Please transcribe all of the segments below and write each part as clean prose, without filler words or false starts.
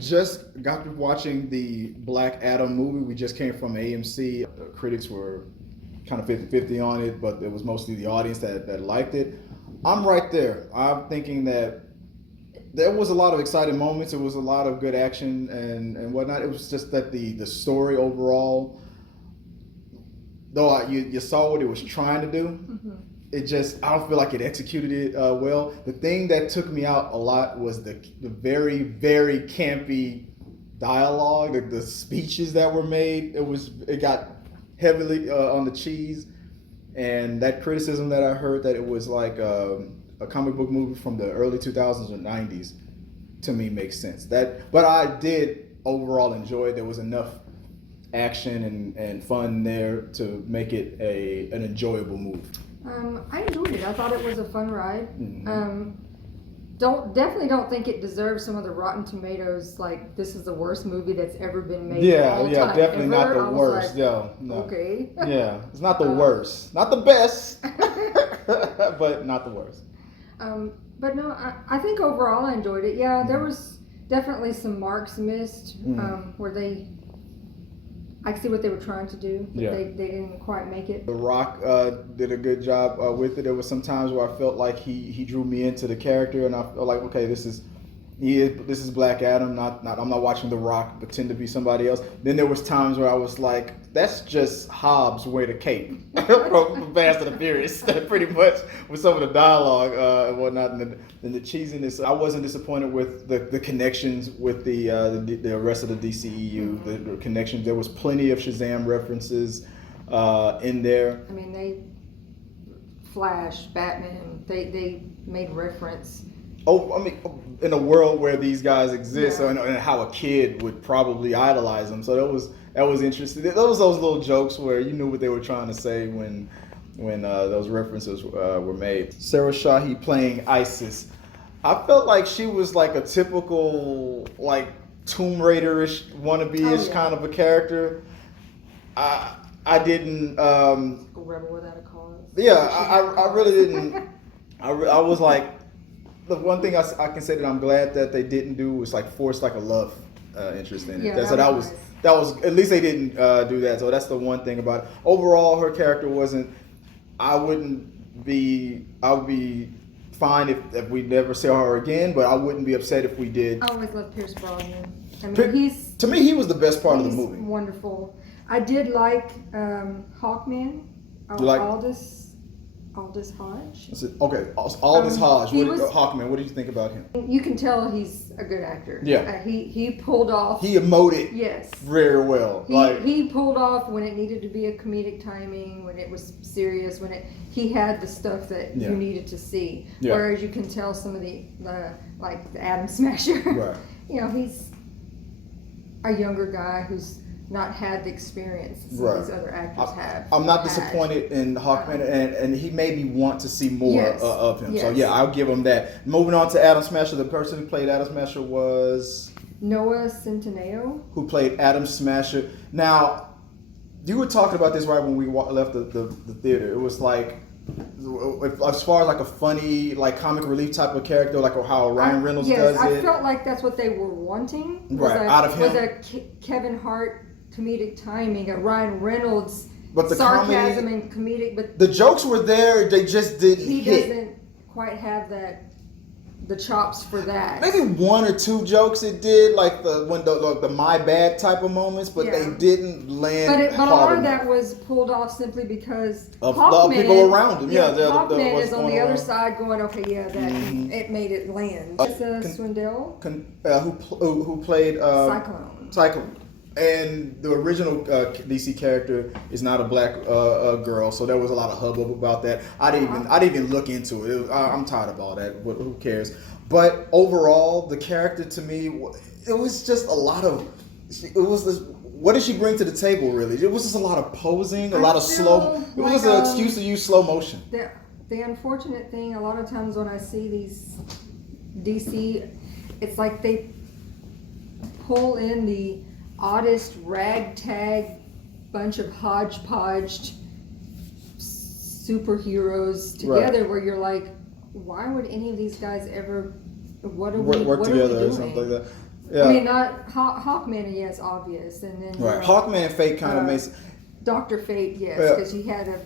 just got to watching the Black Adam movie. We just came from AMC. Critics were kind of 50-50 on it, but it was mostly the audience that liked it. I'm right there. I'm thinking that there was a lot of exciting moments. It was a lot of good action and whatnot. It was just that the story overall, though you saw what it was trying to do, it just, I don't feel like it executed it well. The thing that took me out a lot was the very, very campy dialogue, the speeches that were made. It got heavily on the cheese, and that criticism that I heard that it was like a comic book movie from the early 2000s or 90s, to me makes sense. But I did overall enjoy it. There was enough action and fun there to make it an enjoyable movie. I enjoyed it. I thought it was a fun ride. Mm-hmm. Definitely don't think it deserves some of the Rotten Tomatoes, like this is the worst movie that's ever been made. Yeah, all yeah, time definitely ever. not the worst. Like, no. Okay. Yeah, it's not the worst, not the best, but not the worst. But no, I think overall I enjoyed it. Yeah, there was definitely some marks missed where I see what they were trying to do. But Yeah. they didn't quite make it. The Rock did a good job with it. There was some times where I felt like he drew me into the character, and I felt like, okay, this is Black Adam. I'm not watching The Rock pretend to be somebody else. Then there was times where I was like, that's just Hobbs wearing a cape from Fast and the Furious, pretty much, with some of the dialogue and whatnot, and the cheesiness. I wasn't disappointed with the connections with the rest of the DCEU. The connections. There was plenty of Shazam references in there. I mean, Flash, Batman, they made reference. Oh, I mean, in a world where these guys exist, Yeah. and how a kid would probably idolize them. So that was interesting. Those little jokes where you knew what they were trying to say when those references were made. Sarah Shahi playing Isis. I felt like she was like a typical like Tomb Raider-ish, wannabe-ish kind of a character. I didn't. Rebel without a cause. Yeah, I really didn't. I was like. The one thing I can say that I'm glad that they didn't do was like force like a love interest in it. Yeah, So that was at least they didn't do that. So that's the one thing about it. Overall, her character wasn't. I would be fine if we never saw her again, but I wouldn't be upset if we did. I always loved Pierce Brosnan. I mean, to me, he was the best part of the movie. Wonderful. I did like Hawkman. You like Aldous Hodge. Okay, Aldous Hodge. Hawkman. What did you think about him? You can tell he's a good actor. Yeah. He pulled off. He emoted. Yes. Very well. He pulled off when it needed to be a comedic timing, when it was serious, he had the stuff that you needed to see. Yeah. Whereas you can tell some of the like the Atom Smasher. Right. He's a younger guy who's not had the experience some of these other actors have. I'm not disappointed in Hawkman, and he made me want to see more of him. Yes. So yeah, I'll give him that. Moving on to Atom Smasher, the person who played Atom Smasher was Noah Centineo, who played Atom Smasher. Now, you were talking about this right when we left the theater. It was like, as far as like a funny, like comic relief type of character, like how Ryan Reynolds does it. I felt like that's what they were wanting. Out of him. Was a Kevin Hart comedic timing, a Ryan Reynolds but sarcasm and comedic, but the jokes were there, they just didn't he hit. doesn't quite have the chops for that. Maybe one or two jokes it did, like the my bad type of moments, but they didn't land. But a lot of that was pulled off simply because of the people around him. Hawkman is on the other side going, okay, it made it land. Swindell, who played Cyclone. And the original DC character is not a black girl, so there was a lot of hubbub about that. I didn't even look into it. I'm tired of all that. But who cares? But overall, the character to me, it was just a lot of. It was this. What did she bring to the table? Really, it was just a lot of posing, a lot of slow. It was just an excuse to use slow motion. The unfortunate thing, a lot of times when I see these DC, it's like they pull in the oddest ragtag bunch of hodgepodged superheroes together, where you're like, why would any of these guys ever work together or something like that? Yeah. I mean, not Hawkman, yes, obvious, and then Right. Hawkman and Fate kind of makes. Dr. Fate, yes, Yeah. because he had a.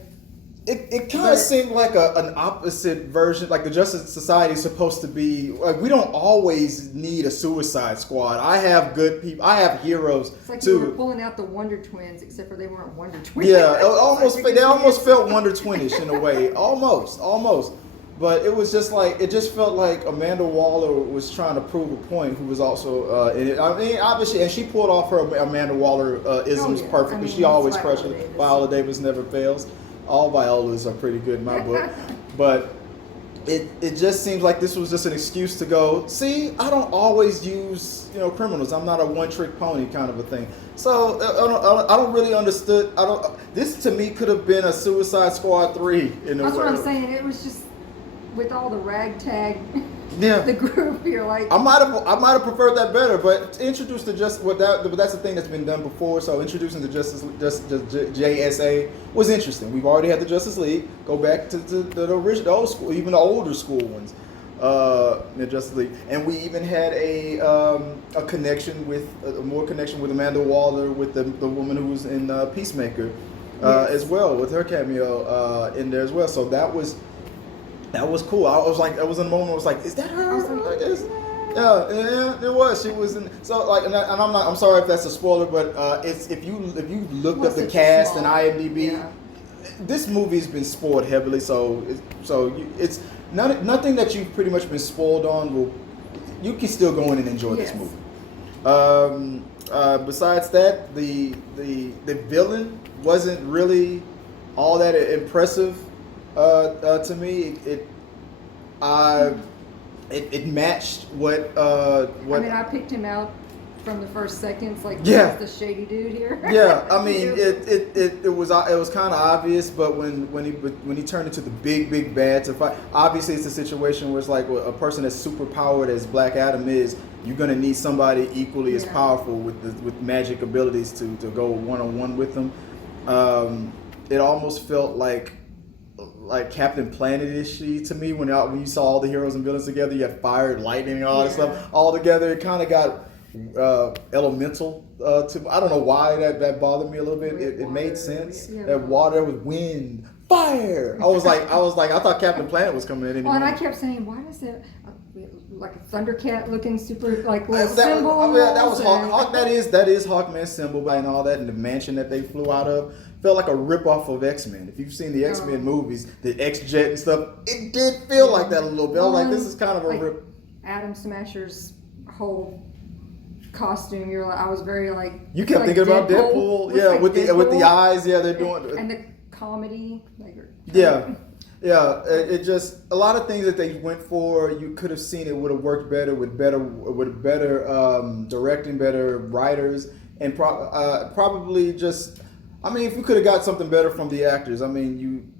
It kind of seemed like an opposite version. Like the Justice Society is supposed to be like, we don't always need a Suicide Squad. I have good people. I have heroes It's like too. you were pulling out the Wonder Twins, except for they weren't Wonder Twins. Yeah, they almost felt Wonder Twinish in a way, almost. But it was just like, it just felt like Amanda Waller was trying to prove a point, who was also in it. I mean, obviously, and she pulled off her Amanda Waller isms perfectly. I mean, she always it's crushes Viola it. Davis. Viola Davis never fails. All Violas are pretty good in my book, but it just seems like this was just an excuse to go, see, I don't always use criminals. I'm not a one trick pony kind of a thing. So I don't really understood. This to me could have been a Suicide Squad 3 in a way. That's what I'm saying. It was just with all the ragtag, Yeah. the group. You're like, I might have preferred that better, but introduce the but that's the thing that's been done before. So introducing the JSA was interesting. We've already had the Justice League. Go back to the original, old school, even the older school ones, the Justice League, and we even had a connection with more connection with Amanda Waller, with the woman who was in Peacemaker, Yes. as well, with her cameo in there as well. So that was cool. I was like, it was a moment. I was like, is that her? I was like, Yeah, it was. She was in. So like, and I'm sorry if that's a spoiler, but it's if you looked Well, up the such a cast and small- IMDb, yeah. this movie's been spoiled heavily. It's nothing that you've pretty much been spoiled on. You can still go in and enjoy this Yes. movie. Besides that, the villain wasn't really all that impressive to me. It matched what. I mean, I picked him out from the first seconds. Like, Yeah. who's the shady dude here? Yeah, I mean, it was kind of obvious, but when he turned into the big bad to fight, obviously it's a situation where it's like a person that's super powered as Black Adam is, you're gonna need somebody equally as Yeah. powerful with magic abilities to go one-on-one with them. It almost felt like Captain Planet-ish to me when you saw all the heroes and villains together. You had fire and lightning and all that Yeah. stuff all together. It kind of got elemental to. I don't know why that bothered me a little bit. It made Water, sense. yeah. That water with wind, fire. I was like, I thought Captain Planet was coming in. Well, and I moment. kept saying, why does it like a Thundercat looking super like little That symbol? was Hawk. That is Hawkman's symbol and all that, and the mansion that they flew out of felt like a ripoff of X-Men. If you've seen the X-Men movies, the X-Jet and stuff, it did feel like that a little bit. I was like, this is kind of a like rip. Atom Smasher's whole costume. I was very like. You kept like thinking about Deadpool, Looks yeah, like with the Deadpool. eyes, yeah, they're doing. And the comedy, like. Yeah. It just a lot of things that they went for. You could have seen it would have worked better with better directing, better writers, and probably just. I mean, if we could have got something better from the actors, I mean,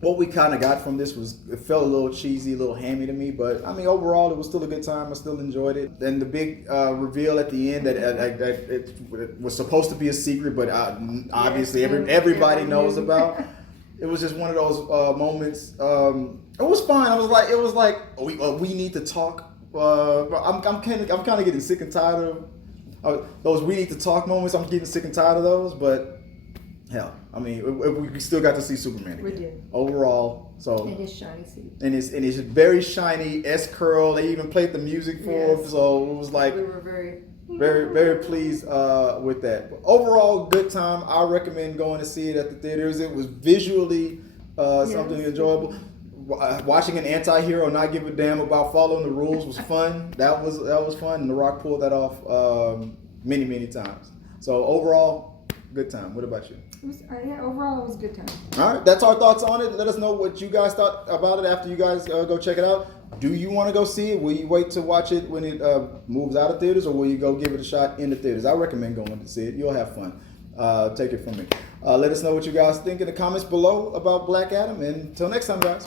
what we kind of got from this it felt a little cheesy, a little hammy to me. But I mean, overall, it was still a good time. I still enjoyed it. And the big reveal at the end that it was supposed to be a secret, but obviously everybody knows about. It was just one of those moments. It was fine. It was like we need to talk. I'm kind of getting sick and tired of those we need to talk moments. I'm getting sick and tired of those. But hell, I mean, we still got to see Superman again. We did. Overall. So In his shiny suit. and his very shiny S curl. They even played the music for him. Yes. So it was like. We were very. Very pleased with that. But overall, good time. I recommend going to see it at the theaters. It was visually something enjoyable. Watching an anti-hero not give a damn about following the rules was fun. That was fun, and The Rock pulled that off many times. So overall, good time. What about you? Overall, it was a good time. All right, that's our thoughts on it. Let us know what you guys thought about it after you guys go check it out. Do you want to go see it? Will you wait to watch it when it moves out of theaters, or will you go give it a shot in the theaters? I recommend going to see it. You'll have fun. Take it from me. Let us know what you guys think in the comments below about Black Adam. And until next time, guys.